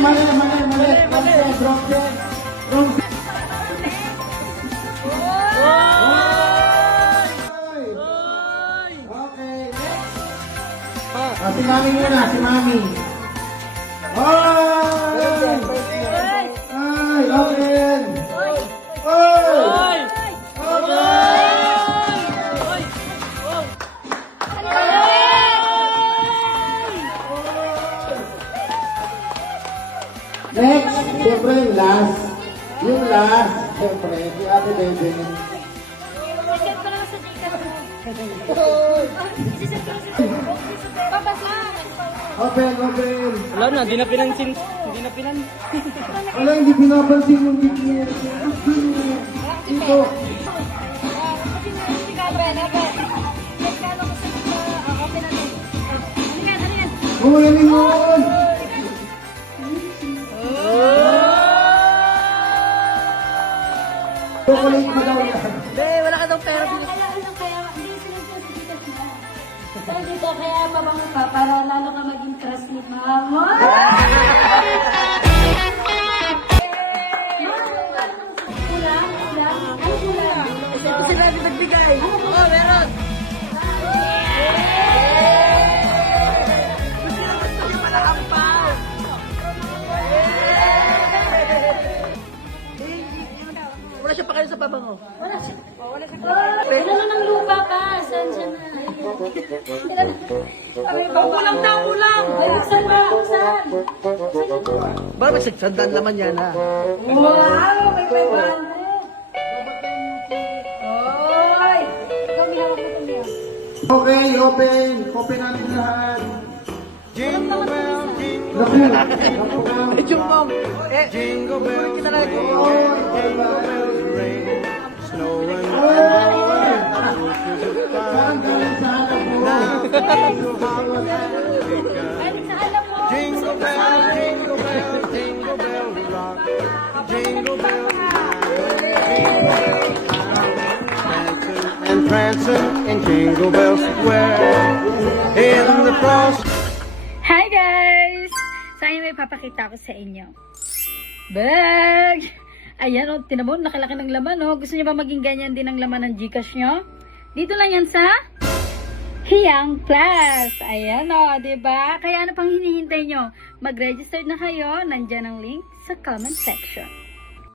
mali. Wrong set. Okay, next. Si Mami muna, si Mami. Open! Next, siyempre yung last. Yung last, siyempre, si Ate Bebe. Isisend ko lang sa Gcash. Open. Wala na, di na pinansin. Hindi na pinan. Wala, hindi pinapansin yung video. Ito. Galing yun! Chocolate pa daw yan. Wala ka daw pera. Kaya pabango ka para lalo ka maging crush ni Mama. Kulang. Ito sila din nagbigay. Oo, meron. Wala siya pa kayo sa pabango. Wala siya. Wala na ng lupa ka. Saan siya na? Kulang. Ay, buksan ba? Buksan. Baka magsagsandan naman yan ha. Wow! May 500. Oy! Ikaw, may hawak mo ito niya. Okay, open. Open natin lahat. Jingle bell, Naku ka. Medyo mom. Jingle bell. Kita lang ito. Parang galing sa hanap mo. Ay, sa alam mo. Jingle bell, jingle bell, jingle bell rock. Jingle bell, and prancing in Jingle Bell Square. In the frost. Hi guys! So, ayun may papakita ko sa inyo. Bag! Ayan o, tinan mo, nakalaki ng laman o. Gusto niyo ba maging ganyan din ang laman ng Gcash nyo? Dito lang yan sa Hiyang Plus. Ayan o, diba? Kaya ano pang hinihintay nyo? Mag-register na kayo. Nandyan ang link sa comment section.